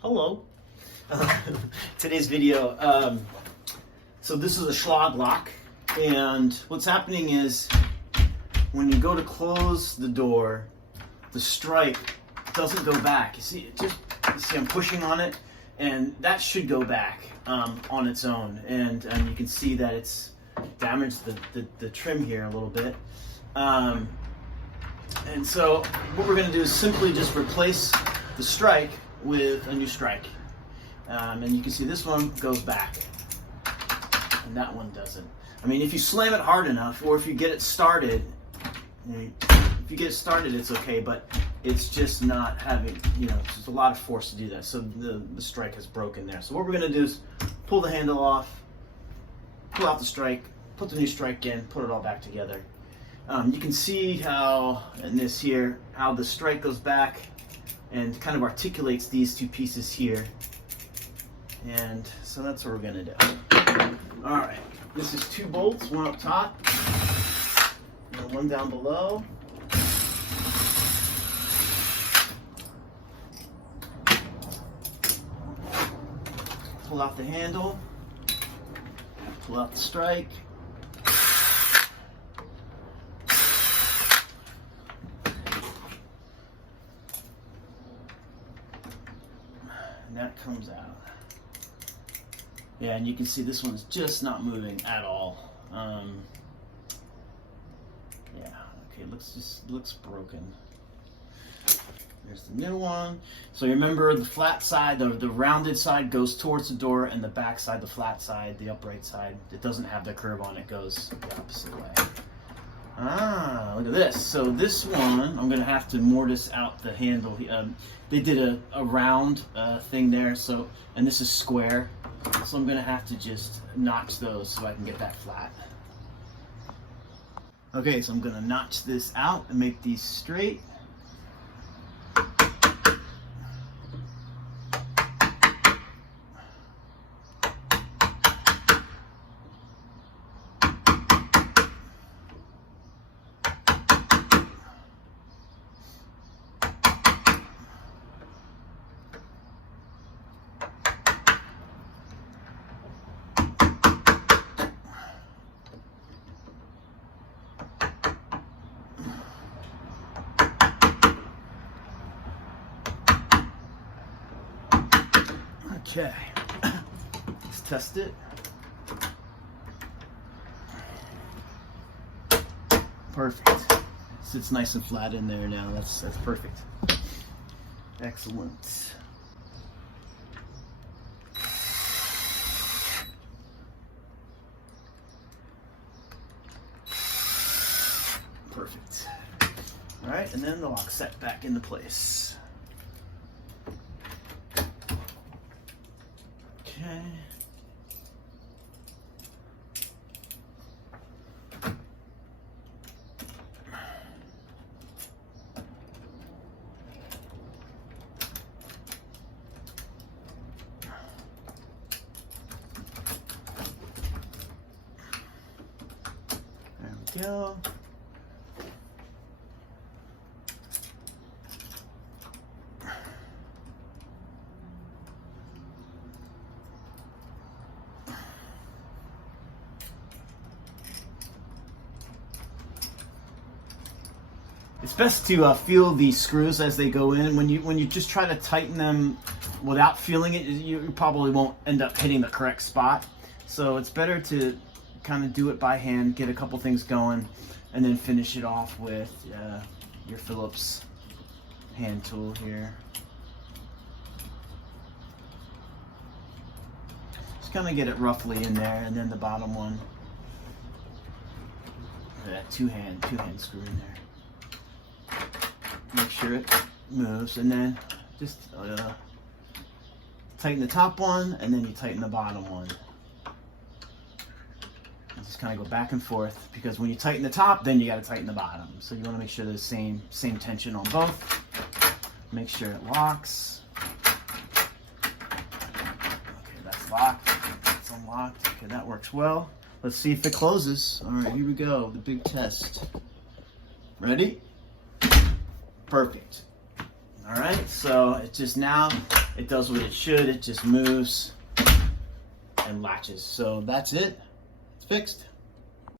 Hello. Today's video, so this is a Schlage lock, and what's happening is when you go to close the door, the strike doesn't go back. You see, I'm pushing on it, and that should go back on its own, and you can see that it's damaged the trim here a little bit. And so what we're going to do is simply just replace the strike with a new strike. And you can see this one goes back and that one doesn't. I mean, if you slam it hard enough, or if you get it started, it's okay, but it's just not having, there's a lot of force to do that. So the strike is broken there. So what we're going to do is pull the handle off, pull out the strike, put the new strike in, put it all back together. You can see how, in this here, how the strike goes back and kind of articulates these two pieces here. And so that's what we're going to do. All right, this is 2 bolts, one up top and one down below. Pull out the handle, pull out the strike. And that comes out. Yeah, and you can see this one's just not moving at all. Yeah, okay, looks broken. There's the new one. So you remember the flat side, the rounded side goes towards the door, and the back side, the flat side, the upright side, it doesn't have the curve on it, goes the opposite way. Ah, look at this. So this one, I'm going to have to mortise out the handle. They did a round thing there, so, and this is square. So I'm going to have to just notch those so I can get that flat. Okay, so I'm going to notch this out and make these straight. Okay, let's test it. Perfect. Sits nice and flat in there now. That's perfect. Excellent. Perfect. All right, and then the lock set back into place. Okay. There we go. It's best to feel the screws as they go in. When you just try to tighten them without feeling it, you probably won't end up hitting the correct spot. So it's better to kind of do it by hand, get a couple things going, and then finish it off with your Phillips hand tool here. Just kind of get it roughly in there, and then the bottom one. That two hand screw in there. Make sure it moves, and then just tighten the top one, and then you tighten the bottom one. And just kind of go back and forth, because when you tighten the top, then you got to tighten the bottom. So you want to make sure there's same tension on both. Make sure it locks. Okay, that's locked. It's unlocked. Okay, that works well. Let's see if it closes. All right, here we go. The big test. Ready? Perfect. All right, so it just now, It does what it should. It just moves and latches. So that's it. It's fixed.